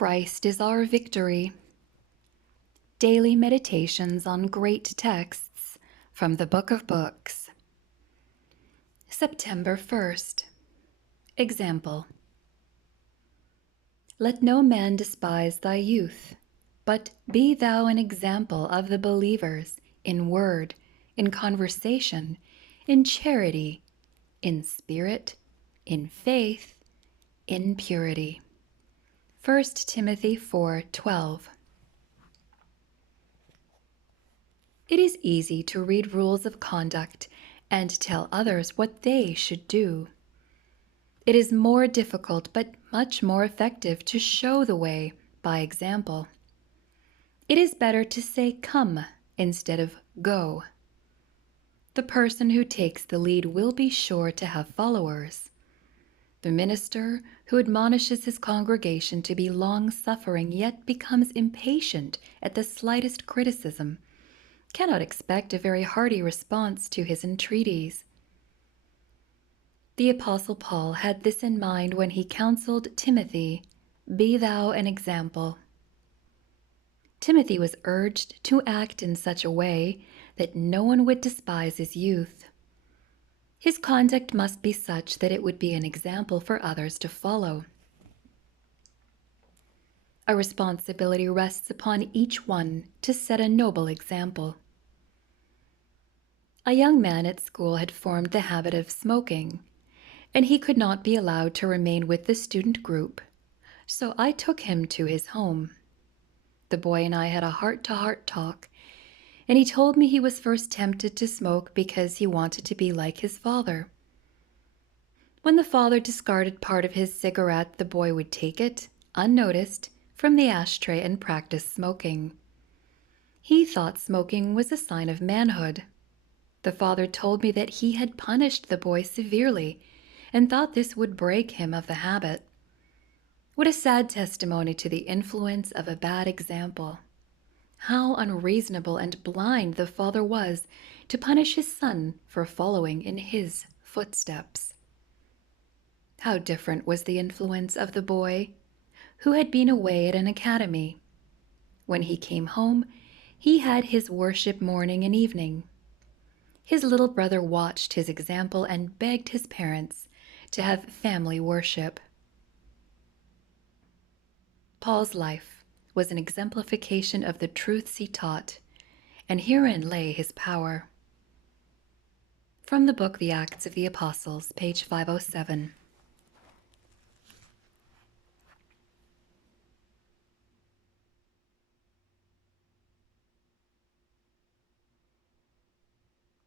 Christ is our victory. Daily meditations on great texts from the Book of Books. September 1st. Example. Let no man despise thy youth, but be thou an example of the believers in word, in conversation, in charity, in spirit, in faith, in purity. 1 Timothy 4:12. It is easy to read rules of conduct and tell others what they should do. It is more difficult but much more effective to show the way by example. It is better to say come instead of go. The person who takes the lead will be sure to have followers. The minister who admonishes his congregation to be long-suffering yet becomes impatient at the slightest criticism cannot expect a very hearty response to his entreaties. The Apostle Paul had this in mind when he counseled Timothy, "Be thou an example." Timothy was urged to act in such a way that no one would despise his youth. His conduct must be such that it would be an example for others to follow. A responsibility rests upon each one to set a noble example. A young man at school had formed the habit of smoking, and he could not be allowed to remain with the student group, so I took him to his home. The boy and I had a heart-to-heart talk, and he told me he was first tempted to smoke because he wanted to be like his father. When the father discarded part of his cigarette, the boy would take it, unnoticed, from the ashtray and practice smoking. He thought smoking was a sign of manhood. The father told me that he had punished the boy severely and thought this would break him of the habit. What a sad testimony to the influence of a bad example. How unreasonable and blind the father was to punish his son for following in his footsteps. How different was the influence of the boy, who had been away at an academy. When he came home, he had his worship morning and evening. His little brother watched his example and begged his parents to have family worship. Paul's life was an exemplification of the truths he taught, and herein lay his power. From the book The Acts of the Apostles, page 507.